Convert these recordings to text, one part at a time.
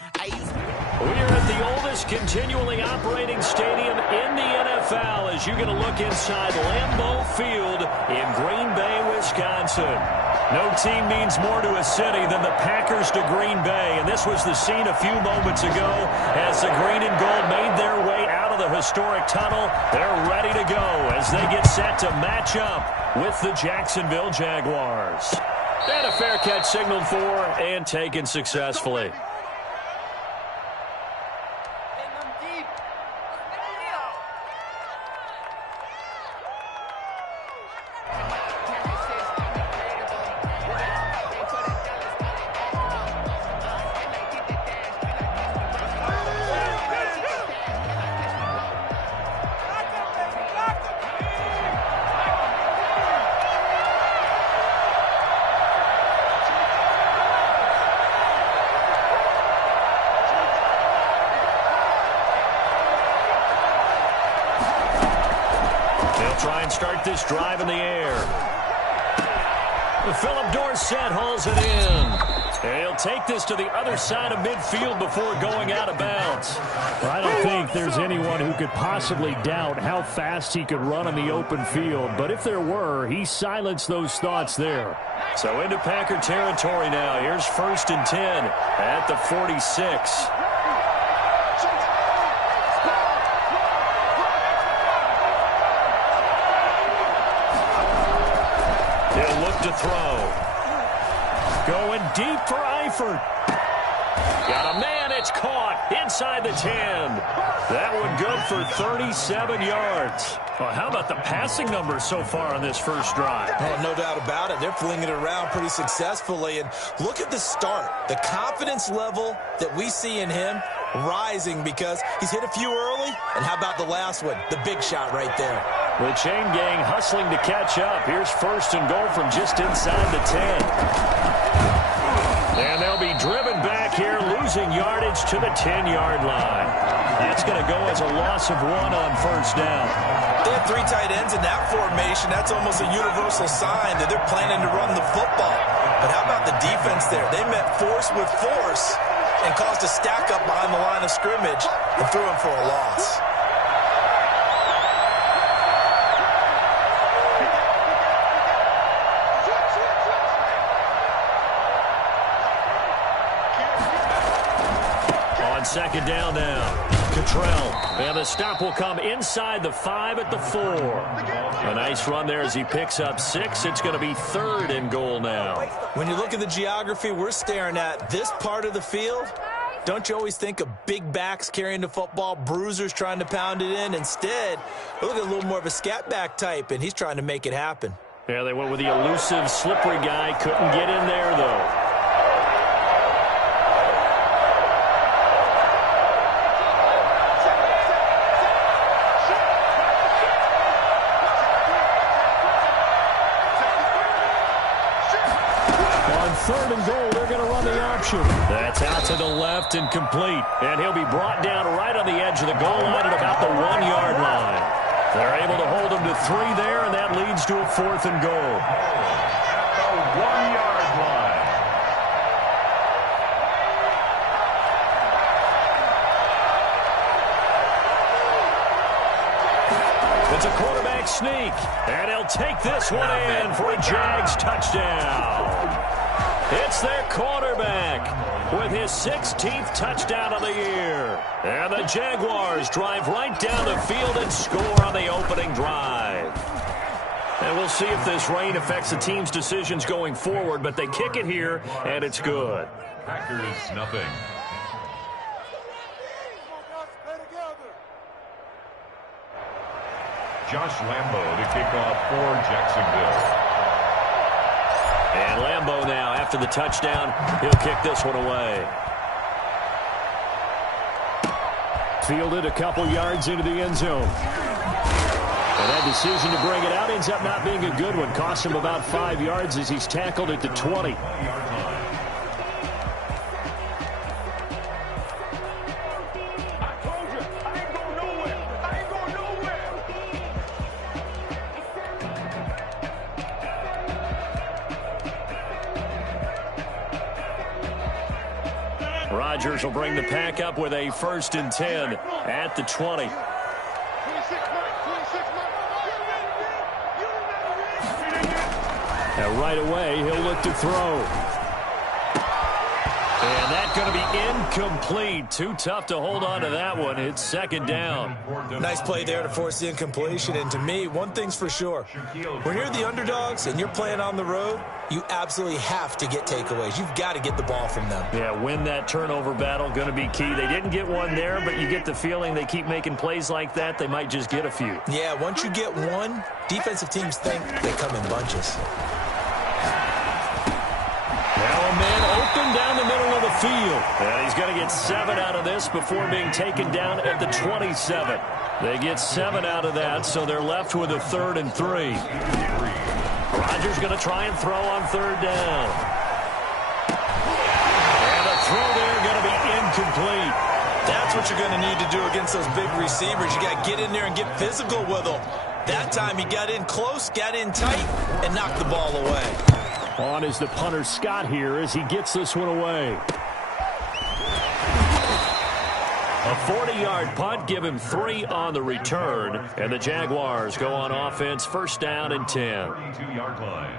We're at the oldest continually operating stadium in the NFL as you get a look inside Lambeau Field in Green Bay, Wisconsin. No team means more to a city than the Packers to Green Bay, and this was the scene a few moments ago as the green and gold made their way out of the historic tunnel. They're ready to go as they get set to match up with the Jacksonville Jaguars. And a fair catch signaled for and taken successfully. Try and start this drive in the air. Philip Dorsett hauls it in. He'll take this to the other side of midfield before going out of bounds. Well, I don't think there's anyone who could possibly doubt how fast he could run in the open field. But if there were, he silenced those thoughts there. So into Packer territory now. Here's 1st and 10 at the 46. To throw. Going deep for Eifert. Got a man, it's caught inside the 10. That one good for 37 yards. Well, how about the passing numbers so far on this first drive? Oh, no doubt about it. They're flinging it around pretty successfully. And look at the start. The confidence level that we see in him rising because he's hit a few early. And how about the last one? The big shot right there. The chain gang hustling to catch up. Here's 1st and goal from just inside the 10. And they'll be driven back here, losing yardage to the 10-yard line. That's going to go as a loss of 1 on 1st down. They have 3 tight ends in that formation. That's almost a universal sign that they're planning to run the football. But how about the defense there? They met force with force and caused a stack up behind the line of scrimmage and threw him for a loss. On 2nd down now. Cottrell. And the stop will come inside the 5 at the 4. A nice run there as he picks up 6. It's going to be 3rd and goal now. When you look at the geography we're staring at, this part of the field, don't you always think of big backs carrying the football, bruisers trying to pound it in? Instead, look at a little more of a scat back type, and he's trying to make it happen. Yeah, they went with the elusive, slippery guy. Couldn't get in there, though. Third and goal, they're going to run the option. That's out to the left and complete. And he'll be brought down right on the edge of the goal line at about the 1-yard line. They're able to hold him to 3 there, and that leads to a 4th and goal. At the 1-yard line. It's a quarterback sneak, and he'll take this one in for a Jags touchdown. It's their quarterback with his 16th touchdown of the year. And the Jaguars drive right down the field and score on the opening drive. And we'll see if this rain affects the team's decisions going forward, but they kick it here, and it's good. Packers, nothing. Josh Lambeau to kick off for Jacksonville. And Lambeau now, after the touchdown, he'll kick this one away. Fielded a couple yards into the end zone. And that decision to bring it out ends up not being a good one. Cost him about 5 yards as he's tackled at the 20. Rodgers will bring the pack up with a 1st and 10 at the 20. Now right away, he'll look to throw. And that's going to be incomplete. Too tough to hold on to that one. It's 2nd down. Nice play there to force the incompletion. And to me, one thing's for sure. When you're the underdogs and you're playing on the road, you absolutely have to get takeaways. You've got to get the ball from them. Yeah, win that turnover battle, going to be key. They didn't get one there, but you get the feeling they keep making plays like that, they might just get a few. Yeah, once you get one, defensive teams think they come in bunches. Now a man open down the middle of the field. And he's going to get 7 out of this before being taken down at the 27. They get 7 out of that, so they're left with a 3rd and 3. Rodgers going to try and throw on 3rd down. And a throw there going to be incomplete. That's what you're going to need to do against those big receivers. You got to get in there and get physical with them. That time he got in close, got in tight, and knocked the ball away. On is the punter Scott here as he gets this one away. A 40-yard punt, give him 3 on the return, and the Jaguars go on offense, 1st down and 10. 32-yard line.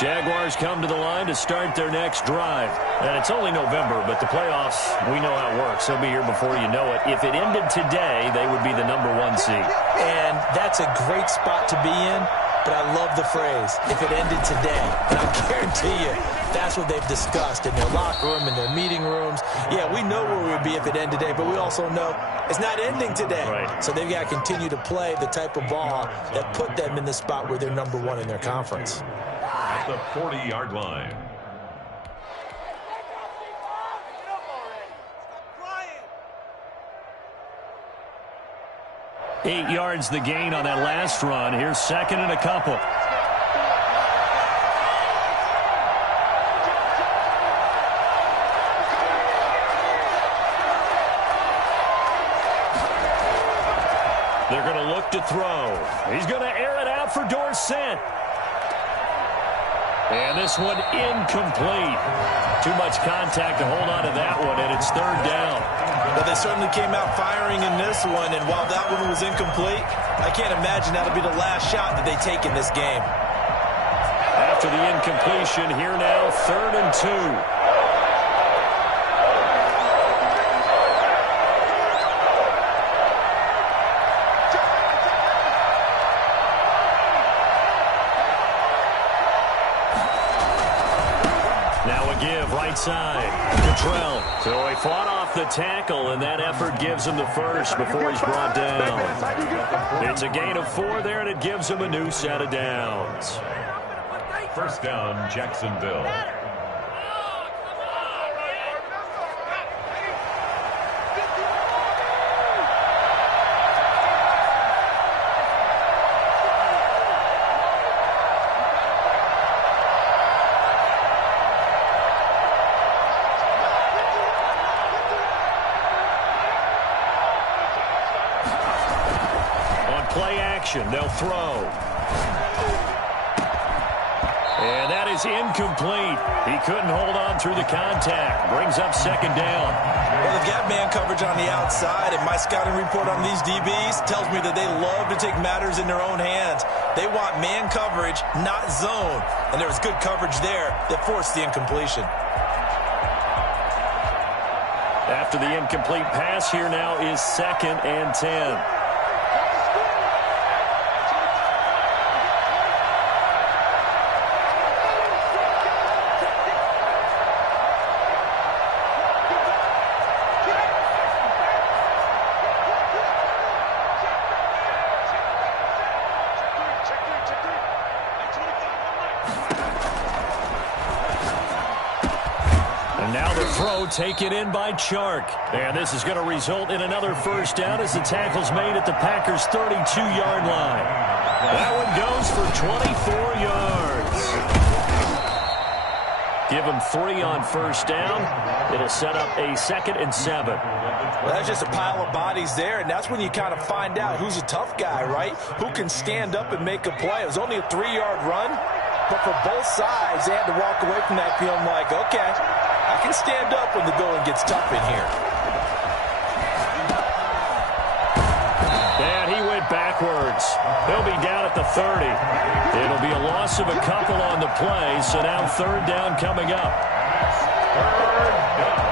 Jaguars come to the line to start their next drive. And it's only November, but the playoffs, we know how it works. They'll be here before you know it. If it ended today, they would be the #1 seed. And that's a great spot to be in, but I love the phrase, if it ended today. And I guarantee you, that's what they've discussed in their locker room, in their meeting rooms. Yeah, we know where we would be if it ended today, but we also know it's not ending today. Right. So they've got to continue to play the type of ball that put them in the spot where they're #1 in their conference. At the 40-yard line. Eight yards the gain on that last run. Here's 2nd and a couple. They're going to look to throw. He's going to air it out for Dorsett. And this one incomplete. Too much contact to hold on to that one, and it's 3rd down. But they certainly came out firing in this one, and while that one was incomplete, I can't imagine that'll be the last shot that they take in this game. After the incompletion, here now, 3rd and 2. Right side, Cottrell. So he fought off the tackle, and that effort gives him the first before he's brought down. It's a gain of 4 there, and it gives him a new set of downs. 1st down, Jacksonville. They'll throw. And that is incomplete. He couldn't hold on through the contact. Brings up 2nd down. Well, they've got man coverage on the outside, and my scouting report on these DBs tells me that they love to take matters in their own hands. They want man coverage, not zone. And there was good coverage there that forced the incompletion. After the incomplete pass, here now is 2nd and 10. Taken in by Chark. And this is going to result in another 1st down as the tackle's made at the Packers' 32-yard line. That one goes for 24 yards. Give him 3 on 1st down. It'll set up a 2nd and 7. Well, that's just a pile of bodies there, and that's when you kind of find out who's a tough guy, right? Who can stand up and make a play. It was only a 3-yard run, But for both sides, they had to walk away from that feeling like, okay, I can stand up when the going gets tough in here. And he went backwards. He'll be down at the 30. It'll be a loss of a couple on the play, so now third down coming up. Third down.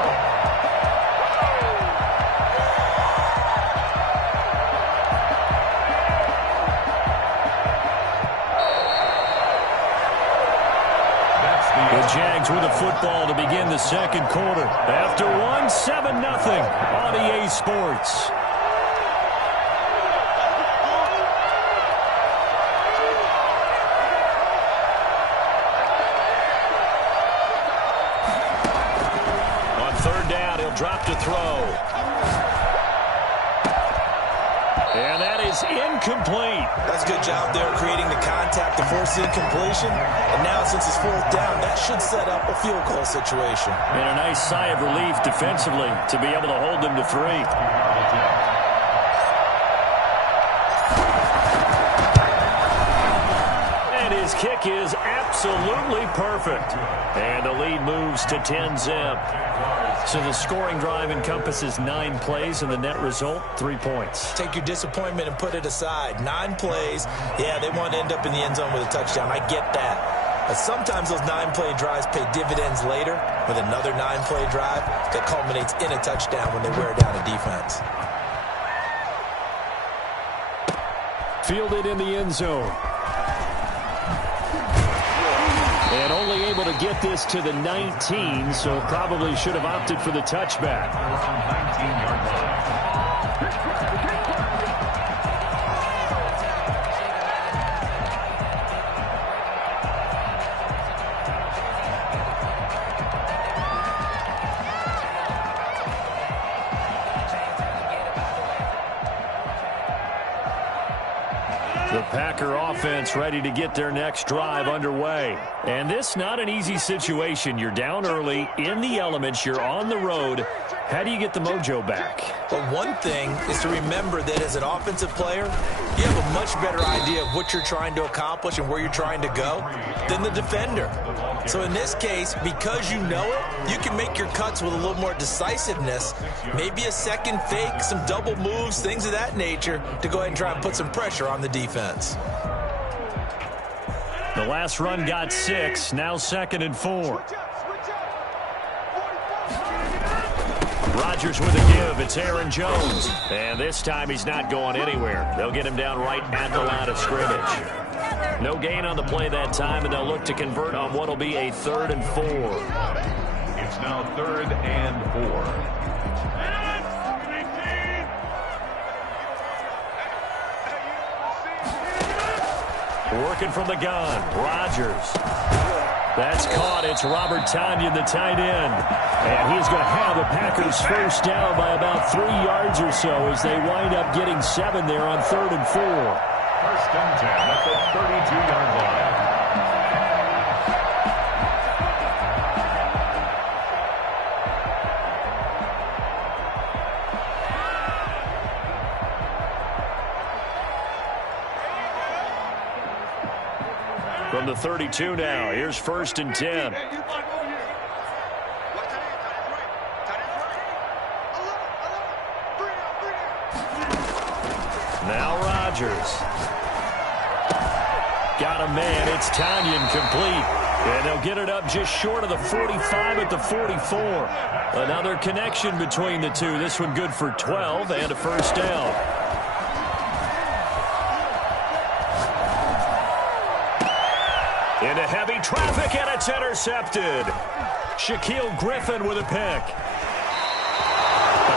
The Jags with the football to begin the second quarter. After one, 7-0 on EA Sports. On third down, he'll drop to throw. And that is incomplete. That's a good job there creating the contact to force the incompletion. And now since it's fourth down, that should set up a field goal situation. And a nice sigh of relief defensively to be able to hold them to 3. And his kick is absolutely perfect. And the lead moves to 10-zip. So the scoring drive encompasses 9 plays, and the net result, 3 points. Take your disappointment and put it aside. 9 plays. Yeah, they want to end up in the end zone with a touchdown. I get that. But sometimes those 9-play drives pay dividends later with another 9-play drive that culminates in a touchdown when they wear down a defense. Fielded in the end zone. And only able to get this to the 19, so probably should have opted for the touchback. 19-yard line. The Packer offense ready to get their next drive underway. And this not an easy situation. You're down early, in the elements, you're on the road. How do you get the mojo back? Well, one thing is to remember that as an offensive player, you have a much better idea of what you're trying to accomplish and where you're trying to go than the defender. So in this case, because you know it, you can make your cuts with a little more decisiveness, maybe a second fake, some double moves, things of that nature, to go ahead and try and put some pressure on the defense. The last run got 6, now 2nd and 4. Rodgers with a give. It's Aaron Jones. And this time he's not going anywhere. They'll get him down right at the line of scrimmage. No gain on the play that time, and they'll look to convert on what will be a 3rd and 4. It's now 3rd and 4. Working from the gun, Rodgers. That's caught. It's Robert Tonyan, the tight end. And he's going to have the Packers first down by about 3 yards or so as they wind up getting 7 there on 3rd and 4. First and 10 at the 32-yard line. From the 32 now, here's 1st and 10. Now Rodgers. Got a man. It's Tonyan complete. And they'll get it up just short of the 45 at the 44. Another connection between the two. This one good for 12 and a first down. Into heavy traffic, and it's intercepted. Shaquille Griffin with a pick.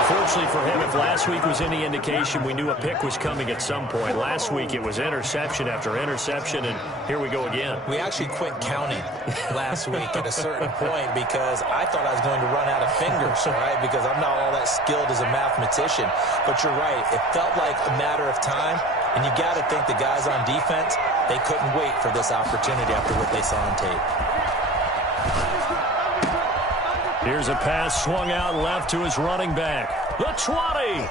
Unfortunately for him, if last week was any indication, we knew a pick was coming at some point. Last week it was interception after interception, and here we go again. We actually quit counting last week at a certain point because I thought I was going to run out of fingers, right? Because I'm not all that skilled as a mathematician. But you're right. It felt like a matter of time, and you got to think the guys on defense, they couldn't wait for this opportunity after what they saw on tape. Here's a pass swung out left to his running back. The 20.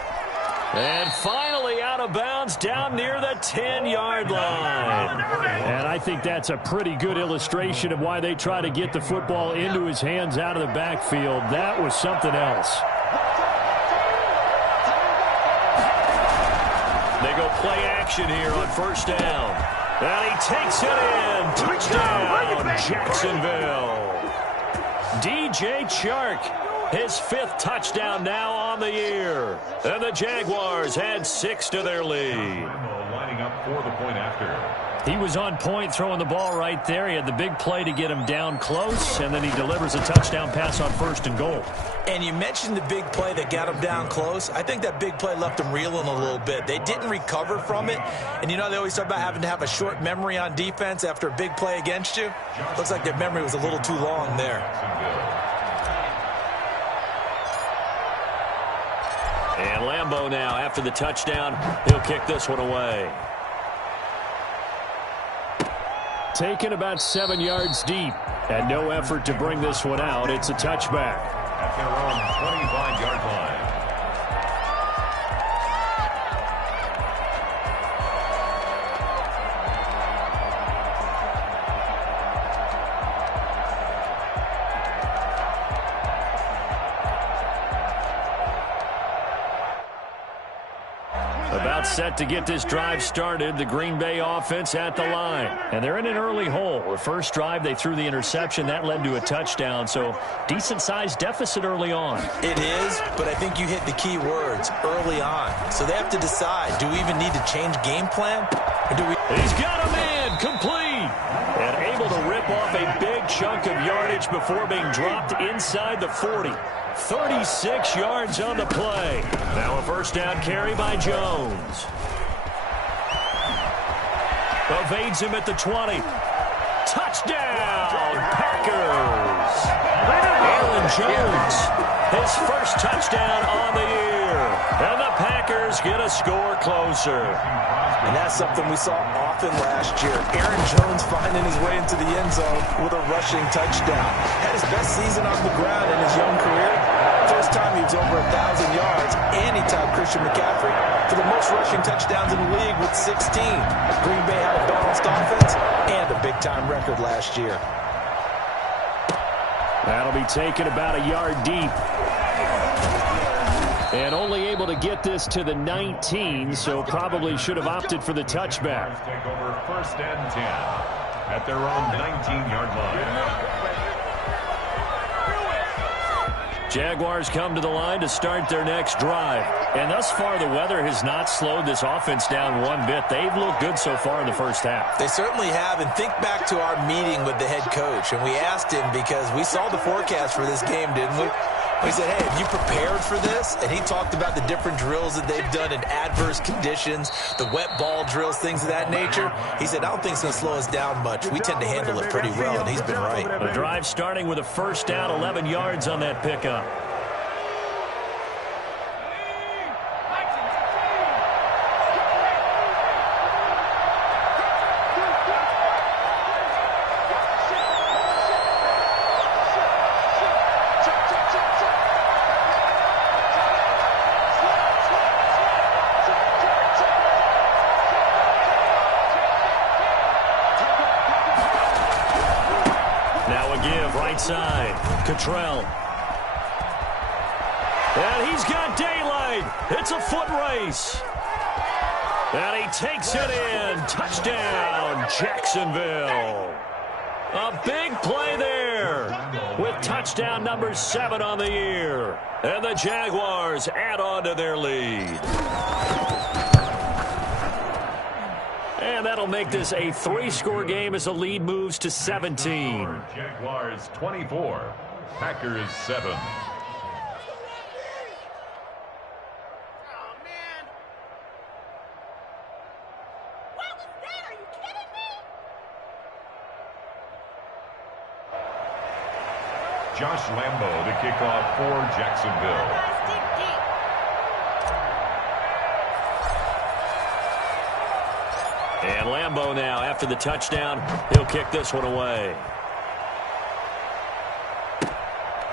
And finally out out of bounds down near the 10-yard line. And I think that's a pretty good illustration of why they try to get the football into his hands out of the backfield. That was something else. They go play action here on first down. And he takes it in. Touchdown, Jacksonville. DJ Chark, his 5th touchdown now on the year. And the Jaguars add 6 to their lead. Lining up for the point after. He was on point throwing the ball right there. He had the big play to get him down close, and then he delivers a touchdown pass on 1st and goal. And you mentioned the big play that got him down close. I think that big play left him reeling a little bit. They didn't recover from it. And, you know, they always talk about having to have a short memory on defense after a big play against you. Looks like their memory was a little too long there. And Lambeau now, after the touchdown, he'll kick this one away. Taken about 7 yards deep, and no effort to bring this one out. It's a touchback. At their own 25-yard line. About set to get this drive started. The Green Bay offense at the line. And they're in an early hole. The first drive, they threw the interception. That led to a touchdown. So decent-sized deficit early on. It is, but I think you hit the key words, early on. So they have to decide, do we even need to change game plan? Or do we... He's got a man complete. And able to rip off a big chunk of yardage before being dropped inside the 40. 36 yards on the play. Now a first down carry by Jones. Evades him at the 20. Touchdown, Packers. Aaron Jones, his first touchdown on the year. And the Packers get a score closer. And that's something we saw often last year. Aaron Jones finding his way into the end zone with a rushing touchdown. Had his best season on the ground in his young career. First time he was over 1,000 yards, and he tied Christian McCaffrey for the most rushing touchdowns in the league with 16. Green Bay had a balanced offense and a big-time record last year. That'll be taken about a yard deep. And only able to get this to the 19, so probably should have opted for the touchback. Take over 1st and 10 at their own 19-yard line. Jaguars come to the line to start their next drive. And thus far, the weather has not slowed this offense down one bit. They've looked good so far in the first half. They certainly have. And think back to our meeting with the head coach. And we asked him because we saw the forecast for this game, didn't we? We said, hey, have you prepared for this? And he talked about the different drills that they've done in adverse conditions, the wet ball drills, things of that nature. He said, I don't think it's going to slow us down much. We tend to handle it pretty well, and he's been right. The drive starting with a first down, 11 yards on that pickup. Side, Cottrell. And he's got daylight. It's a foot race. And he takes it in. Touchdown, Jacksonville. A big play there with touchdown number 7 on the year. And the Jaguars add on to their lead. And that'll make this a 3-score game as the lead moves to 17. Jaguars 24, Packers 7. Josh Lambeau to kick off for Jacksonville. And Lambeau now, after the touchdown, he'll kick this one away.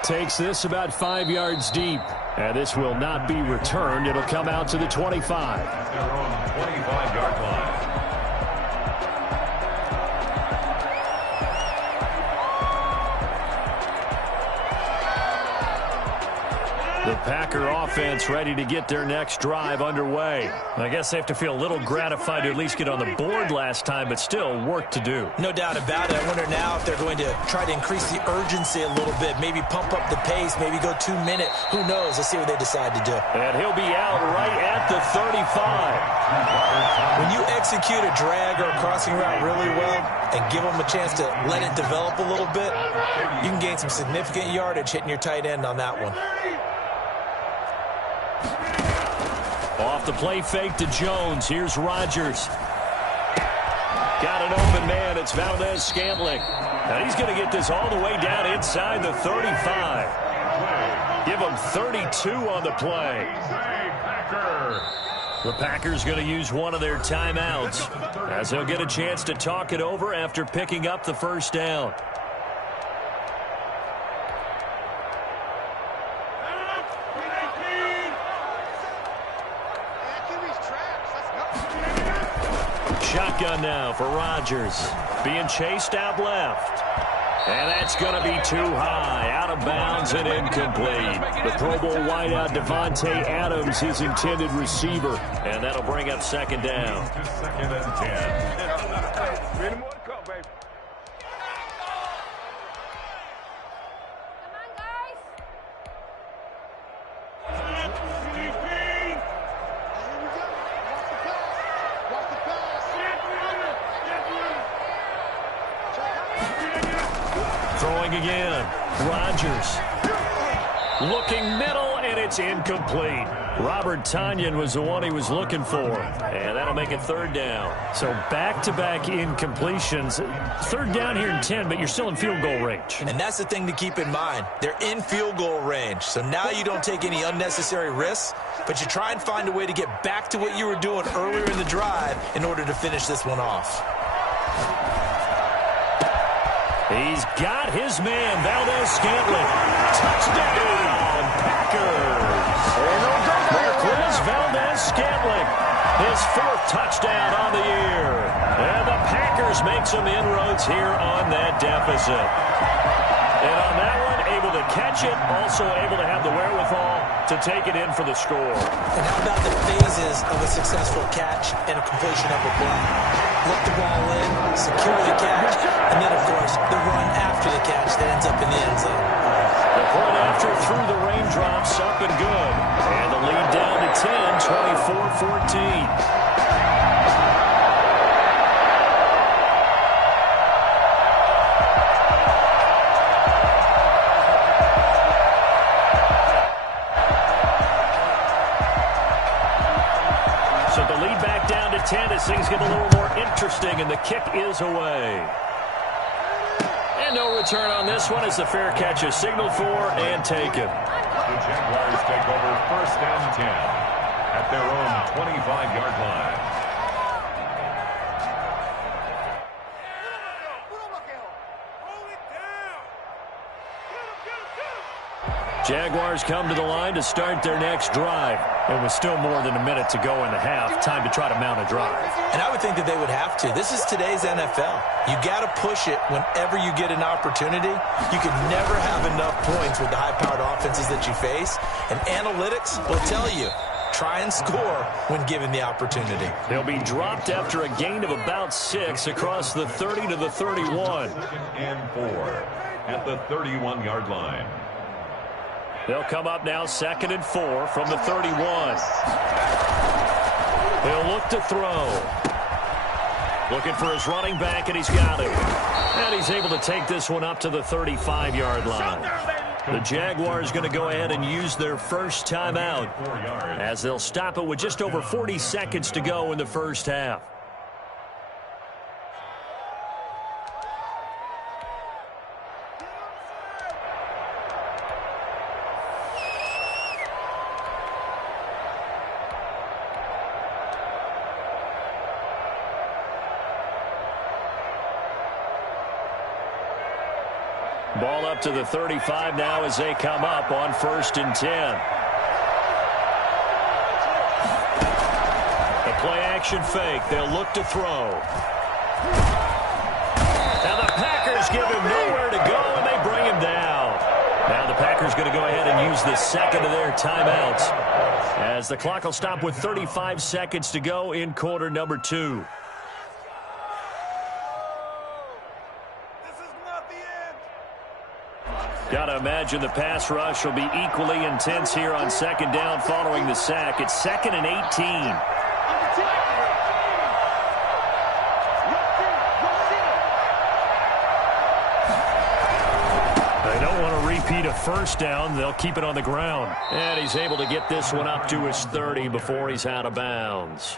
Takes this about 5 yards deep. And this will not be returned. It'll come out to the 25. At their own 25-yard line. The Packer offense ready to get their next drive underway. I guess they have to feel a little gratified to at least get on the board last time, but still work to do. No doubt about it. I wonder now if they're going to try to increase the urgency a little bit, maybe pump up the pace, maybe go 2 minute. Who knows? Let's see what they decide to do. And he'll be out right at the 35. When you execute a drag or a crossing route really well and give them a chance to let it develop a little bit, you can gain some significant yardage hitting your tight end on that one. Off the play fake to Jones. Here's Rodgers. Got an open man. It's Valdez-Scantling. And he's going to get this all the way down inside the 35. Give him 32 on the play. The Packers going to use one of their timeouts as they'll get a chance to talk it over after picking up the first down. Shotgun now for Rodgers. Being chased out left. And that's going to be too high. Out of bounds and incomplete. The Pro Bowl wideout Devontae Adams, his intended receiver. And that'll bring up second down. Second and 10. Throwing again. Rodgers. Looking middle, and it's incomplete. Robert Tonyan was the one he was looking for. And that'll make it third down. So back-to-back incompletions. Third down here in 10, but you're still in field goal range. And that's the thing to keep in mind. They're in field goal range. So now you don't take any unnecessary risks, but you try and find a way to get back to what you were doing earlier in the drive in order to finish this one off. He's got his man, Valdez-Scantling. Touchdown, Packers. Marquez Valdez-Scantling, his fourth touchdown on the year. And the Packers make some inroads here on that deficit. And on that one, able to catch it, also able to have the wherewithal to take it in for the score. And how about the phases of a successful catch and a completion of a play? Look the ball in, secure the catch, and then, of course, the run after the catch that ends up in the end zone. The point after through the raindrops, up and good. And the lead down to 10, 24-14. So the lead back down to 10 as things get a little more interesting, and the kick is away. And no return on this one as the fair catch is signaled for and taken. The Jaguars take over first and 10 at their own 25-yard line. Jaguars come to the line to start their next drive. It was still more than a minute to go in the half. Time to try to mount a drive. And I would think that they would have to. This is today's NFL. You got to push it whenever you get an opportunity. You can never have enough points with the high-powered offenses that you face. And analytics will tell you, try and score when given the opportunity. They'll be dropped after a gain of about 6 across the 30 to the 31. Second and 4 at the 31-yard line. They'll come up now 2nd and 4 from the 31. He'll look to throw. Looking for his running back, and he's got it. And he's able to take this one up to the 35-yard line. The Jaguars going to go ahead and use their first timeout as they'll stop it with just over 40 seconds to go in the first half. Ball up to the 35 now as they come up on 1st and 10. The play-action fake. They'll look to throw. Now the Packers give him nowhere to go, and they bring him down. Now the Packers going to go ahead and use the second of their timeouts, as the clock will stop with 35 seconds to go in quarter number 2. Got to imagine the pass rush will be equally intense here on 2nd down following the sack. It's 2nd and 18. They don't want to repeat a 1st down. They'll keep it on the ground. And he's able to get this one up to his 30 before he's out of bounds.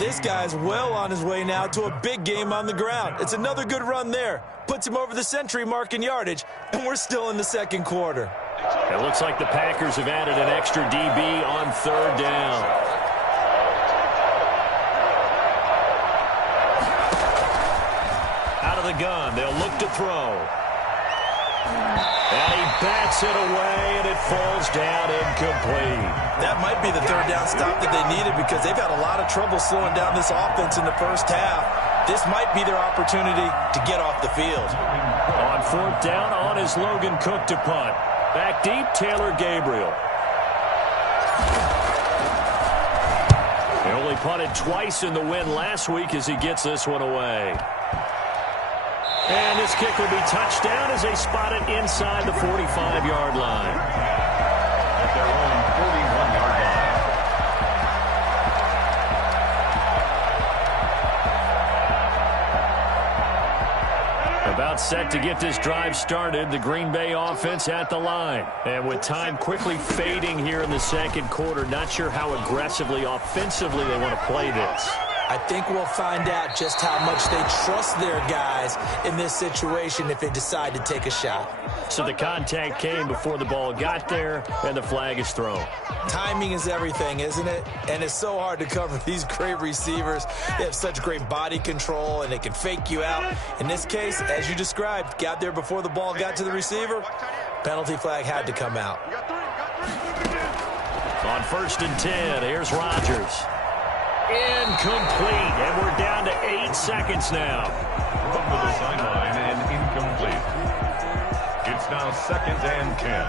This guy's well on his way now to a big game on the ground. It's another good run there. Puts him over the century mark in yardage, and we're still in the 2nd quarter. It looks like the Packers have added an extra DB on 3rd down. Out of the gun, they'll look to throw. And he bats it away, and it falls down incomplete. That might be the 3rd down stop that they needed, because they've had a lot of trouble slowing down this offense in the 1st half. This might be their opportunity to get off the field. On 4th down, on is Logan Cook to punt. Back deep, Taylor Gabriel. They only punted twice in the win last week as he gets this one away. And this kick will be touched down as they spot it inside the 45-yard line. At their own 41-yard line. About set to get this drive started, the Green Bay offense at the line. And with time quickly fading here in the 2nd quarter, not sure how aggressively, offensively they want to play this. I think we'll find out just how much they trust their guys in this situation if they decide to take a shot. So the contact came before the ball got there, and the flag is thrown. Timing is everything, isn't it? And it's so hard to cover these great receivers. They have such great body control, and they can fake you out. In this case, as you described, got there before the ball got to the receiver. Penalty flag had to come out. On 1st and 10, here's Rodgers. Incomplete, and we're down to 8 seconds now. Run to the sideline and incomplete. It's now 2nd and 10.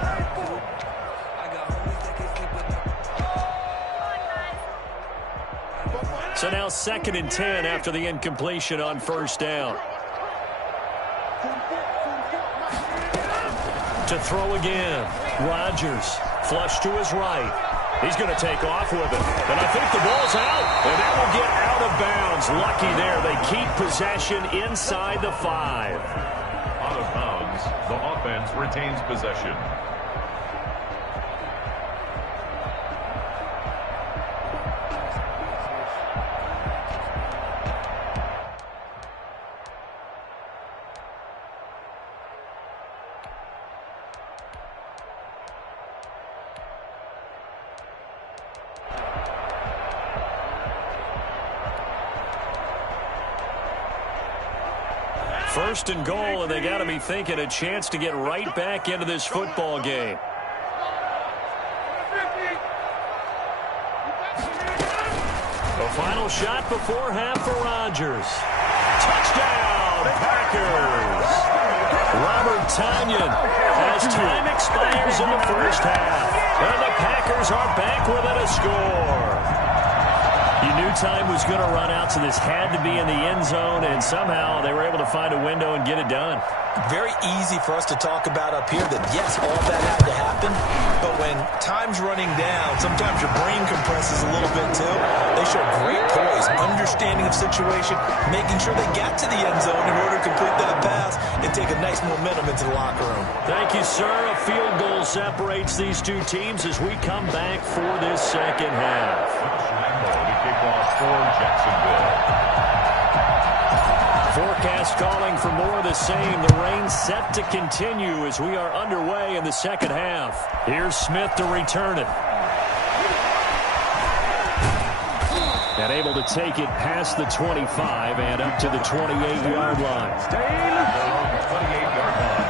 So now 2nd and 10 after the incompletion on 1st down. To throw again, Rodgers, flush to his right. He's going to take off with it. And I think the ball's out. And that will get out of bounds. Lucky there. They keep possession inside the 5. Out of bounds. The offense retains possession. First and goal, and they got to be thinking a chance to get right back into this football game. The final shot before half for Rodgers. Touchdown, Packers! Robert Tonyan as time expires in the 1st half. And the Packers are back within a score. You knew time was going to run out, so this had to be in the end zone, and somehow they were able to find a window and get it done. Very easy for us to talk about up here that, yes, all that had to happen, but when time's running down, sometimes your brain compresses a little bit too. They show great poise, understanding of situation, making sure they got to the end zone in order to complete that pass and take a nice momentum into the locker room. Thank you, sir. A field goal separates these two teams as we come back for this 2nd half. Kickoff for Jacksonville. Forecast calling for more of the same. The rain set to continue as we are underway in the 2nd half. Here's Smith to return it. And able to take it past the 25 and up to the 28-yard line. 28-yard line.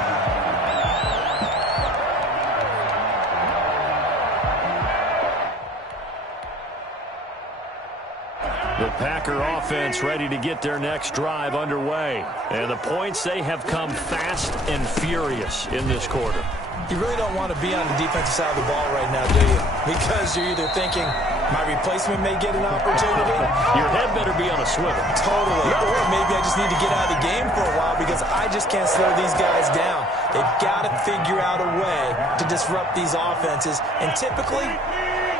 The Packer offense ready to get their next drive underway. And the points, they have come fast and furious in this quarter. You really don't want to be on the defensive side of the ball right now, do you? Because you're either thinking, my replacement may get an opportunity. Your head better be on a swivel. Totally. Or maybe I just need to get out of the game for a while because I just can't slow these guys down. They've got to figure out a way to disrupt these offenses. And typically,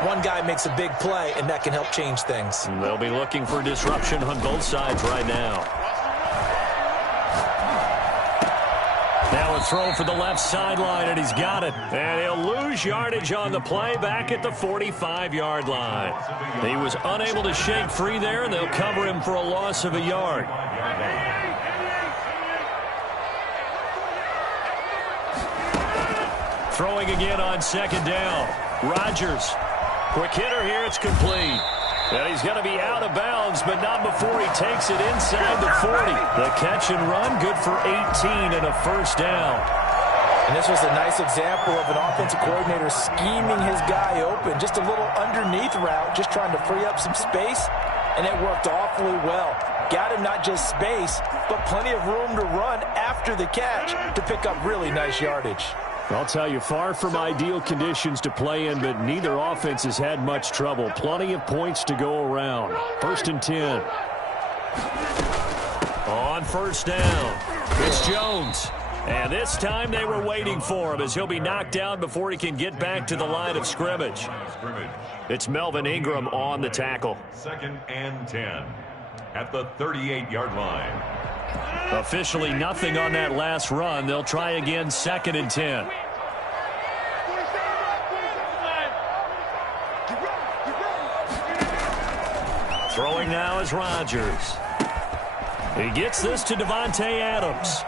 one guy makes a big play, and that can help change things. They'll be looking for disruption on both sides right now. Now a throw for the left sideline, and he's got it. And he'll lose yardage on the play back at the 45-yard line. He was unable to shake free there, and they'll cover him for a loss of a yard. Throwing again on second down. Rodgers. Quick hitter here. It's complete. And he's going to be out of bounds, but not before he takes it inside the 40. The catch and run, good for 18 and a first down. And this was a nice example of an offensive coordinator scheming his guy open. Just a little underneath route, just trying to free up some space, and it worked awfully well. Got him not just space, but plenty of room to run after the catch to pick up really nice yardage. I'll tell you, far from ideal conditions to play in, but neither offense has had much trouble. Plenty of points to go around. 1st and 10. On first down, it's Jones. And this time they were waiting for him as he'll be knocked down before he can get back to the line of scrimmage. It's Melvin Ingram on the tackle. 2nd and 10 at the 38-yard line. Officially nothing on that last run. They'll try again 2nd and 10. Throwing now is Rodgers. He gets this to Davante Adams.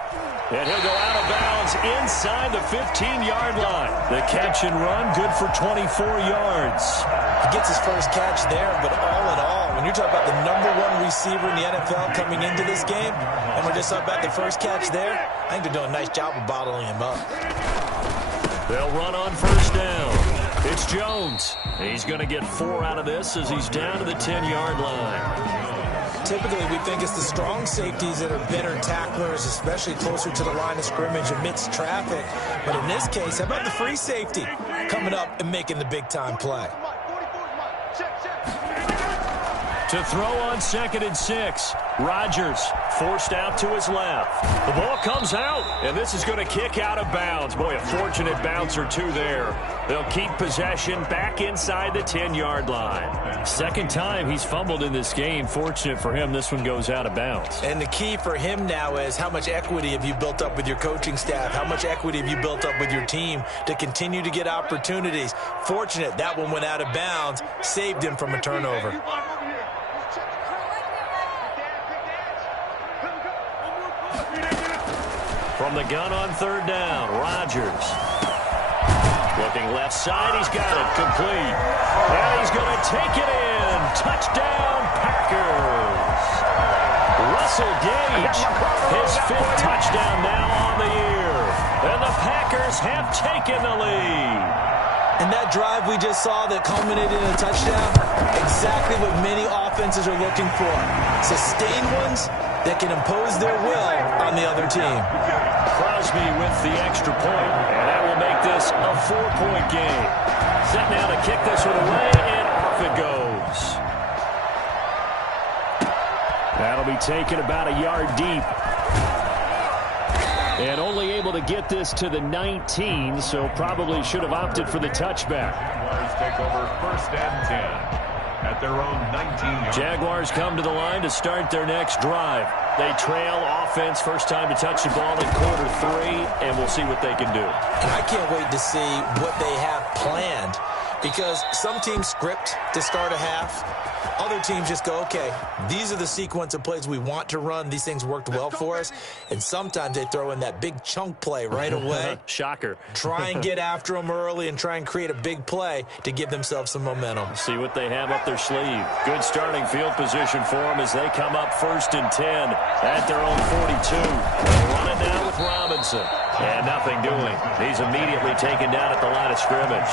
And he'll go out of bounds inside the 15-yard line. The catch and run, good for 24 yards. He gets his first catch there, but all in all, when you're talking about the #1 receiver in the NFL coming into this game, and we're just talking about the first catch there, I think they're doing a nice job of bottling him up. They'll run on first down. It's Jones. He's going to get 4 out of this as he's down to the 10-yard line. Typically, we think it's the strong safeties that are better tacklers, especially closer to the line of scrimmage amidst traffic. But in this case, how about the free safety coming up and making the big-time play? To throw on 2nd and 6. Rodgers forced out to his left. The ball comes out, and this is going to kick out of bounds. Boy, a fortunate bounce or two there. They'll keep possession back inside the 10-yard line. Second time he's fumbled in this game. Fortunate for him, this one goes out of bounds. And the key for him now is how much equity have you built up with your coaching staff? How much equity have you built up with your team to continue to get opportunities? Fortunate that one went out of bounds, saved him from a turnover. From the gun on 3rd down, Rodgers. Looking left side, he's got it, complete. And he's going to take it in. Touchdown, Packers. Russell Gage, his 5th touchdown now on the year. And the Packers have taken the lead. And that drive we just saw that culminated in a touchdown, exactly what many offenses are looking for. Sustained ones that can impose their will on the other team. Crosby with the extra point, and that will make this a 4-point game. Set now to kick this one away, and off it goes. That'll be taken about a yard deep. And only able to get this to the 19, so probably should have opted for the touchback. Jaguars take over 1st and 10 at their own 19. Jaguars come to the line to start their next drive. They trail offense, first time to touch the ball in quarter 3, and we'll see what they can do. And I can't wait to see what they have planned, because some teams script to start a half. Other teams just go, okay, these are the sequence of plays we want to run. These things worked well for us. And sometimes they throw in that big chunk play right away. Shocker. Try and get after them early and try and create a big play to give themselves some momentum. See what they have up their sleeve. Good starting field position for them as they come up 1st and 10 at their own 42. They'll run it now with Robinson. And nothing doing. He's immediately taken down at the line of scrimmage.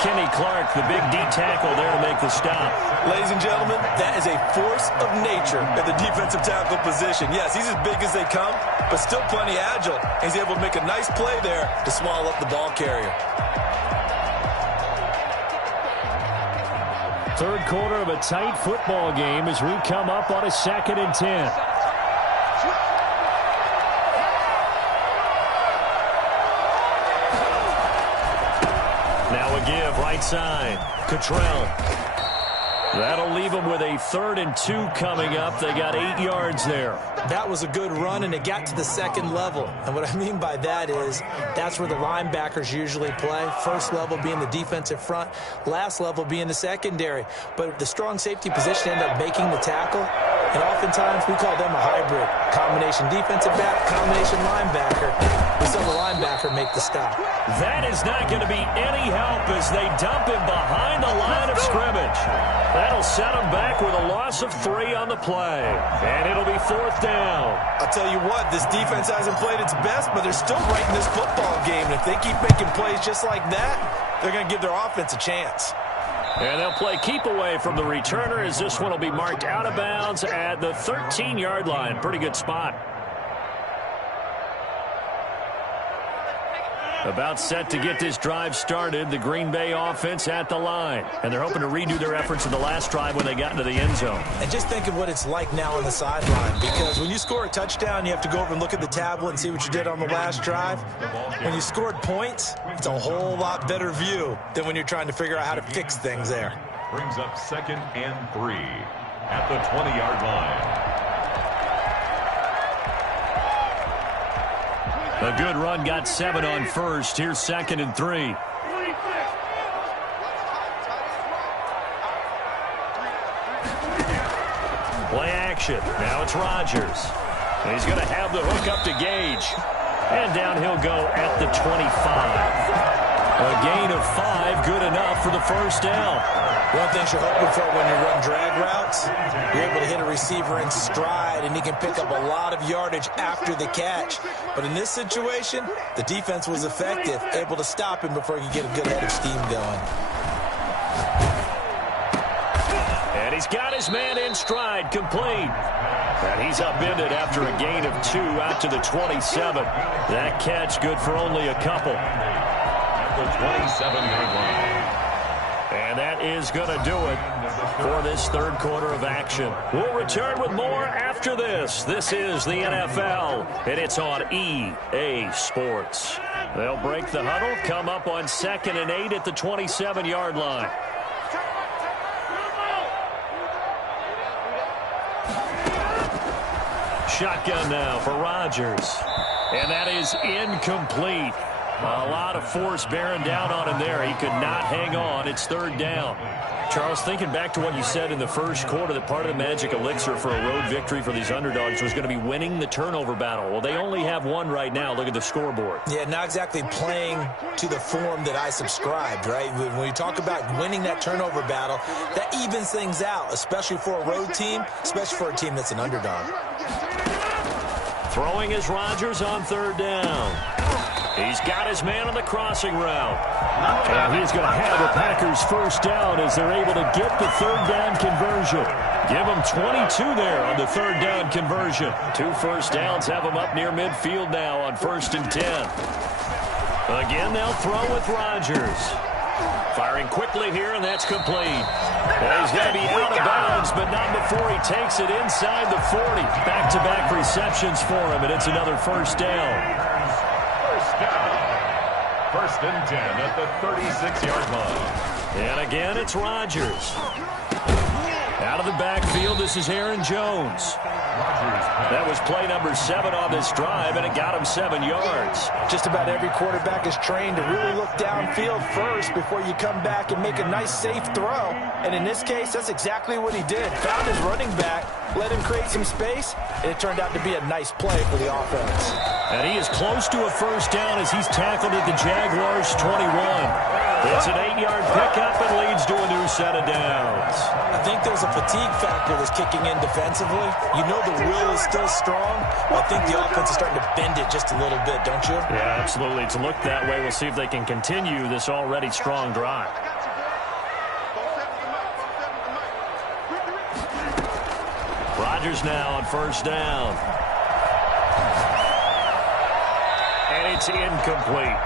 Kenny Clark, the big D tackle there to make the stop. Ladies and gentlemen, that is a force of nature at the defensive tackle position. Yes, he's as big as they come, but still plenty agile. He's able to make a nice play there to swallow up the ball carrier. Third quarter of a tight football game as we come up on a 2nd and 10. Now a give, right side. Cottrell. That'll leave them with a 3rd and 2 coming up. They got 8 yards there. That was a good run, and it got to the 2nd level. And what I mean by that is that's where the linebackers usually play. First level being the defensive front, last level being the secondary. But the strong safety position ended up making the tackle. And oftentimes we call them a hybrid. Combination defensive back, combination linebacker. We saw the linebacker make the stop. That is not going to be any help as they dump him behind the line of scrimmage. That'll set him back with a loss of 3 on the play. And it'll be 4th down. I'll tell you what, this defense hasn't played its best, but they're still right in this football game. And if they keep making plays just like that, they're going to give their offense a chance. And they'll play keep away from the returner as this one will be marked out of bounds at the 13-yard line. Pretty good spot. About set to get this drive started, the Green Bay offense at the line. And they're hoping to redo their efforts in the last drive when they got into the end zone. And just think of what it's like now on the sideline, because when you score a touchdown, you have to go over and look at the tablet and see what you did on the last drive. When you scored points, it's a whole lot better view than when you're trying to figure out how to fix things there. Brings up 2nd and 3 at the 20-yard line. A good run got 7 on first. Here's 2nd and 3. Play action. Now it's Rodgers. He's going to have the hook up to Gage. And down he'll go at the 25. A gain of 5, good enough for the 1st down. One thing you're hoping for when you run drag routes, you're able to hit a receiver in stride, and he can pick up a lot of yardage after the catch. But in this situation, the defense was effective, able to stop him before he could get a good head of steam going. And he's got his man in stride, complete. And he's upended after a gain of 2 out to the 27. That catch good for only a couple. At the 27-yard line. And that is going to do it for this 3rd quarter of action. We'll return with more after this. This is the NFL, and it's on EA Sports. They'll break the huddle, come up on 2nd and 8 at the 27-yard line. Shotgun now for Rodgers. And that is incomplete. A lot of force bearing down on him there. He could not hang on. It's 3rd down. Charles, thinking back to what you said in the first quarter, that part of the magic elixir for a road victory for these underdogs was going to be winning the turnover battle. Well, they only have 1 right now. Look at the scoreboard. Yeah, not exactly playing to the form that I subscribed, right? When you talk about winning that turnover battle, that evens things out, especially for a road team, especially for a team that's an underdog. Throwing is Rodgers on 3rd down. He's got his man on the crossing route. And he's going to have the Packers 1st down as they're able to get the 3rd down conversion. Give them 22 there on the 3rd down conversion. 2 1st downs have them up near midfield now on 1st and 10. Again, they'll throw with Rodgers. Firing quickly here, and that's complete. Well, he's going to be out of bounds, but not before he takes it inside the 40. Back-to-back receptions for him, and it's another 1st down. 1st and 10 at the 36-yard line. And again, it's Rodgers. Out of the backfield, this is Aaron Jones. That was play number 7 on this drive, and it got him 7 yards. Just about every quarterback is trained to really look downfield first before you come back and make a nice, safe throw. And in this case, that's exactly what he did. Found his running back, let him create some space, and it turned out to be a nice play for the offense. And he is close to a 1st down as he's tackled at the Jaguars' 21. It's an 8-yard pickup and leads to a new set of downs. I think there's a fatigue factor that's kicking in defensively. You know the will is still strong, but I think the offense is starting to bend it just a little bit, don't you? Yeah, absolutely. It's looked that way. We'll see if they can continue this already strong drive. Rodgers now on first down. And it's incomplete.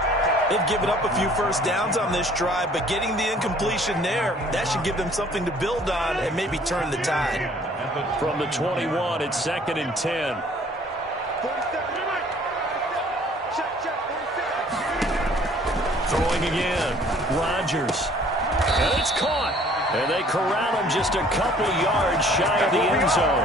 They've given up a few first downs on this drive, but getting the incompletion there, that should give them something to build on and maybe turn the tide. From the 21, it's 2nd and 10. Throwing again. Rodgers. And it's caught. And they corral him just a couple yards shy of the end zone.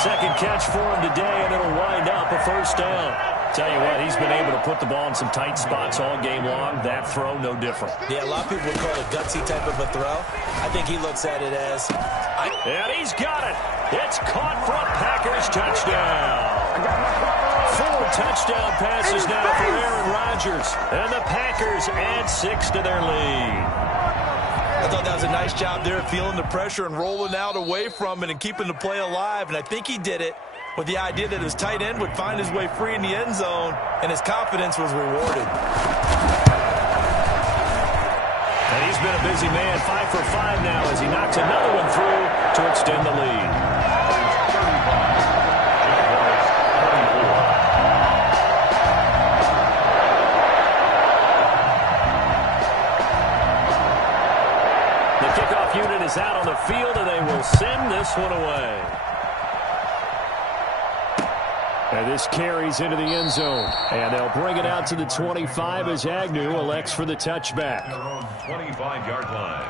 Second catch for him today, and it'll wind up a first down. Tell you what, he's been able to put the ball in some tight spots all game long. That throw, no different. Yeah, a lot of people would call it a gutsy type of a throw. I think he looks at it as... And he's got it. It's caught for a Packers touchdown. 4 touchdown passes now for Aaron Rodgers. And the Packers add 6 to their lead. I thought that was a nice job there, feeling the pressure and rolling out away from it and keeping the play alive. And I think he did it with the idea that his tight end would find his way free in the end zone, and his confidence was rewarded. And he's been a busy man, 5 for 5 now as he knocks another one through to extend the lead. The kickoff unit is out on the field, and they will send this one away. And this carries into the end zone. And they'll bring it out to the 25 as Agnew elects for the touchback. 25-yard line.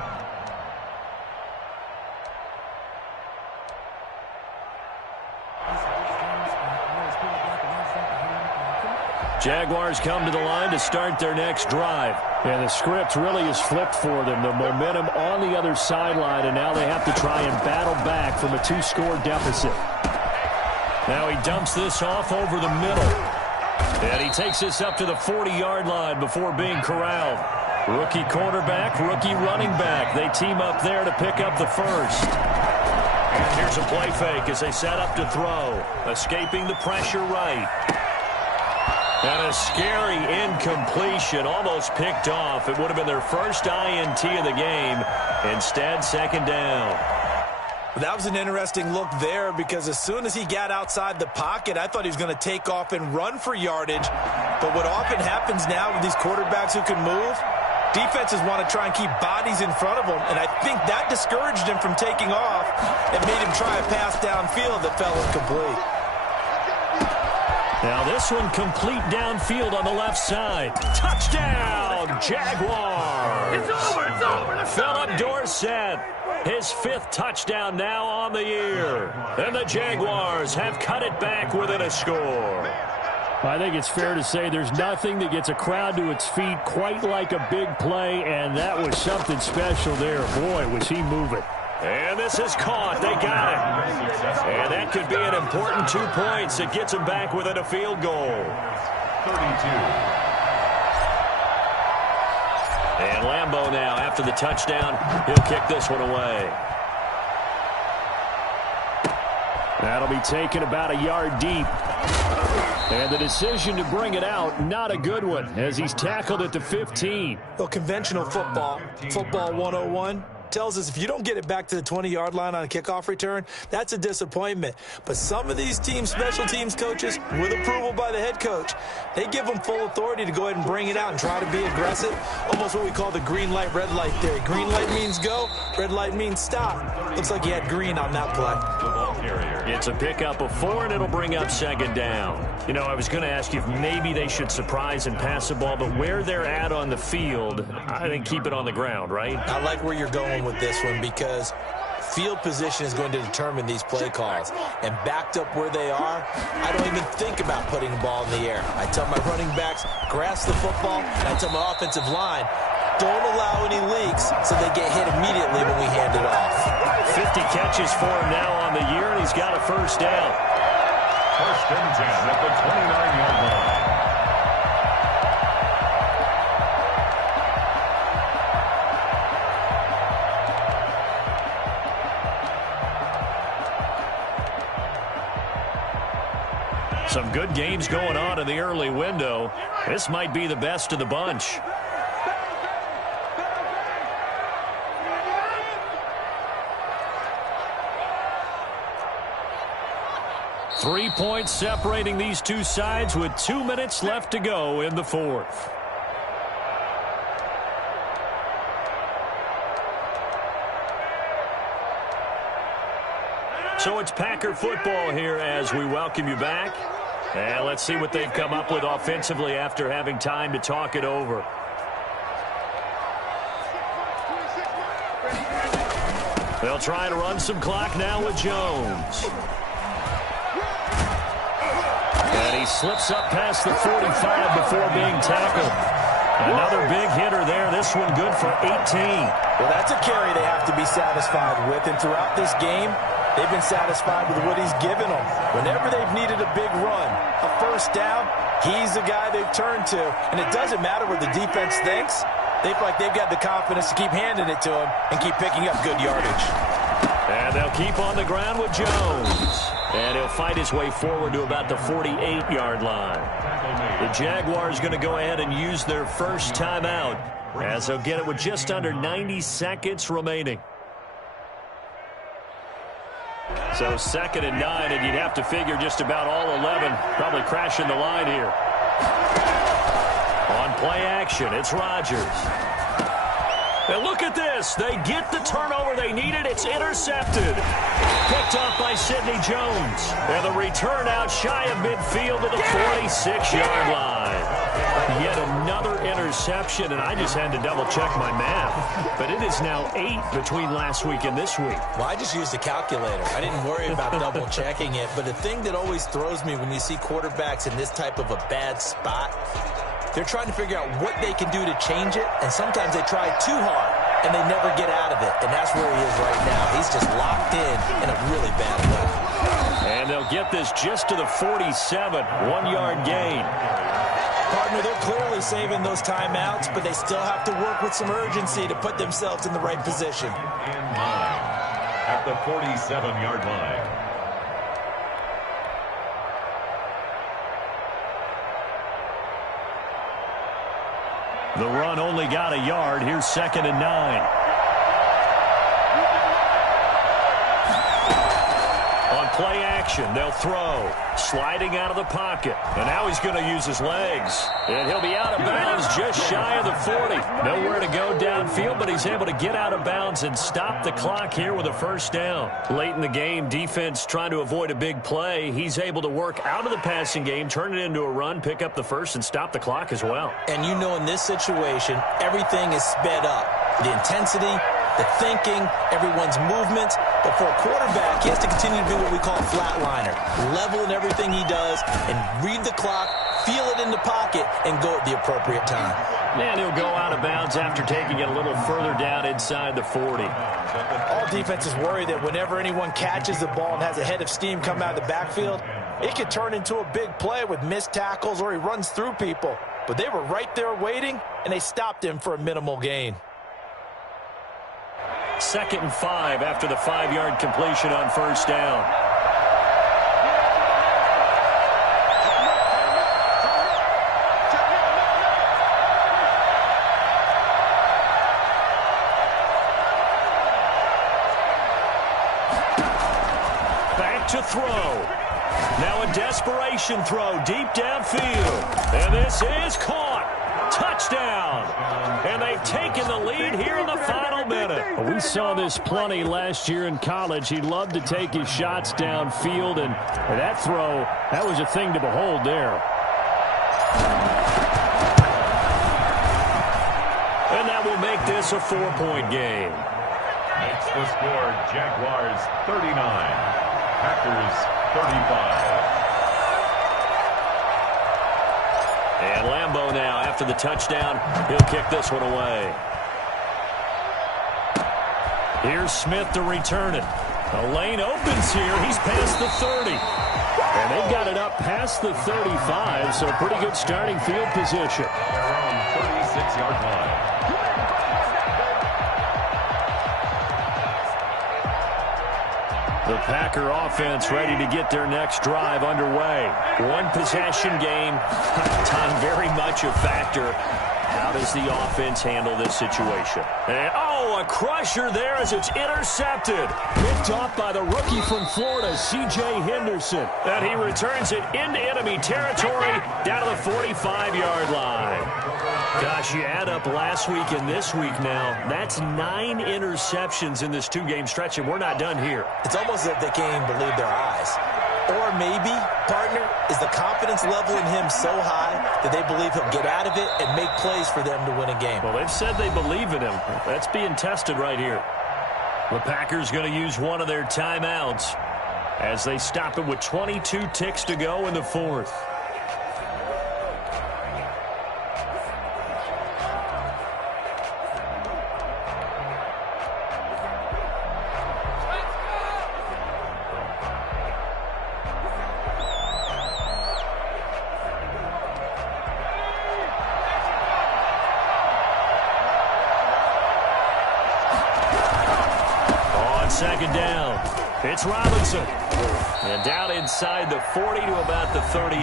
Jaguars come to the line to start their next drive. And the script really is flipped for them. The momentum on the other sideline, and now they have to try and battle back from a 2-score deficit. Now he dumps this off over the middle. And he takes this up to the 40-yard line before being corralled. Rookie quarterback, rookie running back. They team up there to pick up the first. And here's a play fake as they set up to throw. Escaping the pressure right. And a scary incompletion, almost picked off. It would have been their first INT of the game. Instead, second down. That was an interesting look there because as soon as he got outside the pocket, I thought he was going to take off and run for yardage. But what often happens now with these quarterbacks who can move, defenses want to try and keep bodies in front of them, and I think that discouraged him from taking off and made him try a pass downfield that fell incomplete. Now this one complete downfield on the left side. Touchdown, Jaguars! It's over, it's over. Philip Dorsett, his 5th touchdown now on the year. And the Jaguars have cut it back within a score. I think it's fair to say there's nothing that gets a crowd to its feet quite like a big play, and that was something special there. Boy, was he moving. And this is caught. They got it. And that could be an important 2 points. It gets them back within a field goal. 32. And Lambeau now, after the touchdown, he'll kick this one away. That'll be taken about a yard deep. And the decision to bring it out, not a good one, as he's tackled at the 15. Well, conventional football 101, tells us if you don't get it back to the 20-yard line on a kickoff return, that's a disappointment. But some of these teams, special teams coaches, with approval by the head coach, they give them full authority to go ahead and bring it out and try to be aggressive. Almost what we call the green light, red light theory. Green light means go, red light means stop. Looks like he had green on that play. It's a pickup of 4, and it'll bring up second down. You know, I was going to ask you if maybe they should surprise and pass the ball, but where they're at on the field, I think keep it on the ground, right? I like where you're going with this one because field position is going to determine these play calls. And backed up where they are, I don't even think about putting the ball in the air. I tell my running backs, grasp the football, and I tell my offensive line, don't allow any leaks so they get hit immediately when we hand it off. 50 catches for him now on the year, and he's got a first down. First and 10 at the 29-yard line. Some good games going on in the early window. This might be the best of the bunch. 3 points separating these two sides with 2 minutes left to go in the fourth. So it's Packer football here as we welcome you back. And let's see what they've come up with offensively after having time to talk it over. They'll try to run some clock now with Jones. And he slips up past the 45 before being tackled. Another big hitter there. This one good for 18. Well, that's a carry they have to be satisfied with. And throughout this game, they've been satisfied with what he's given them. Whenever they've needed a big run, a first down, he's the guy they've turned to. And it doesn't matter what the defense thinks. They feel like they've got the confidence to keep handing it to him and keep picking up good yardage. And they'll keep on the ground with Jones. And he'll fight his way forward to about the 48-yard line. The Jaguars going to go ahead and use their first timeout as they'll get it with just under 90 seconds remaining. So 2nd and 9, and you'd have to figure just about all 11 probably crashing the line here. On play action, it's Rodgers. And look at this. They get the turnover they needed. It's intercepted. Picked off by Sidney Jones. And the return out shy of midfield to the 46-yard line. Yet another interception, and I just had to double-check my math. But it is now 8 between last week and this week. Well, I just used a calculator. I didn't worry about double-checking it. But the thing that always throws me when you see quarterbacks in this type of a bad spot, they're trying to figure out what they can do to change it, and sometimes they try too hard, and they never get out of it. And that's where he is right now. He's just locked in a really bad way. And they'll get this just to the 47, 1-yard gain. Partner, they're clearly saving those timeouts, but they still have to work with some urgency to put themselves in the right position. In line at the 47-yard line. The run only got a yard. Here's 2nd and 9. On play action, they'll throw. Sliding out of the pocket. And now he's going to use his legs. And he'll be out of bounds just shy of the 40. Nowhere to go downfield, but he's able to get out of bounds and stop the clock here with a first down. Late in the game, defense trying to avoid a big play. He's able to work out of the passing game, turn it into a run, pick up the first, and stop the clock as well. And you know in this situation, everything is sped up. The intensity, the thinking, everyone's movements. But for a quarterback, he has to continue to do what we call a flatliner. Level in everything he does and read the clock, feel it in the pocket, and go at the appropriate time. And he'll go out of bounds after taking it a little further down inside the 40. All defenses worry that whenever anyone catches the ball and has a head of steam come out of the backfield, it could turn into a big play with missed tackles or he runs through people. But they were right there waiting, and they stopped him for a minimal gain. 2nd and 5 after the 5-yard completion on first down. Back to throw. Now a desperation throw deep downfield. And this is caught. Touchdown. And they've taken the lead here in the final minute. We saw this plenty last year in college. He loved to take his shots downfield, and that throw, that was a thing to behold there. And that will make this a 4-point game. Makes the score Jaguars 39, Packers 35. And Lambeau now, after the touchdown, he'll kick this one away. Here's Smith to return it. The lane opens here. He's past the 30. And they've got it up past the 35, so a pretty good starting field position. Their own 36-yard line. The Packer offense ready to get their next drive underway. One possession game. Time very much a factor. How How does the offense handle this situation? And, a crusher there as it's intercepted. Picked off by the rookie from Florida, C.J. Henderson. And he returns it into enemy territory down to the 45-yard line. Gosh, you add up last week and this week now, that's 9 interceptions in this 2-game stretch, and we're not done here. It's almost as if they can't even believe their eyes. Or maybe, partner, is the confidence level in him so high that they believe he'll get out of it and make plays for them to win a game. Well, they've said they believe in him. That's being tested right here. The Packers going to use one of their timeouts as they stop it with 22 ticks to go in the fourth. Second down. It's Robinson. And down inside the 40 to about the 38.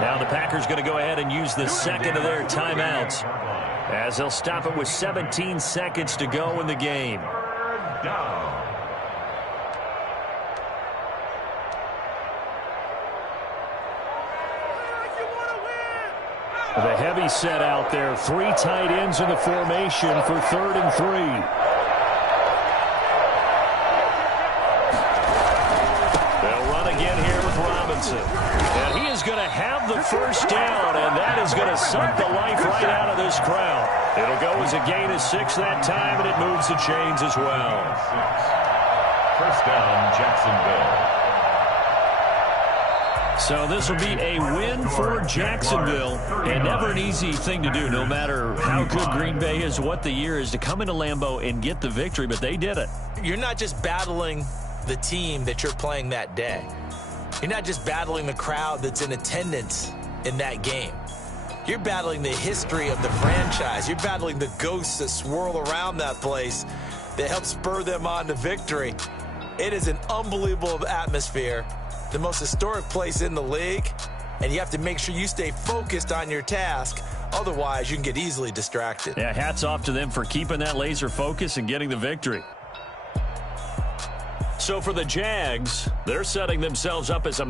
Now the Packers going to go ahead and use the second of their timeouts as they'll stop it with 17 seconds to go in the game. The heavy set out there. 3 tight ends in the formation for 3rd and 3. And he is going to have the first down, and that is going to suck the life right out of this crowd. It'll go as a gain of 6 that time, and it moves the chains as well. First down, Jacksonville. So this will be a win for Jacksonville, and never an easy thing to do, no matter how good Green Bay is, what the year is, to come into Lambeau and get the victory, but they did it. You're not just battling the team that you're playing that day. You're not just battling the crowd that's in attendance in that game. You're battling the history of the franchise. You're battling the ghosts that swirl around that place that help spur them on to victory. It is an unbelievable atmosphere, the most historic place in the league, and you have to make sure you stay focused on your task. Otherwise, you can get easily distracted. Yeah, hats off to them for keeping that laser focus and getting the victory. So for the Jags, they're setting themselves up as a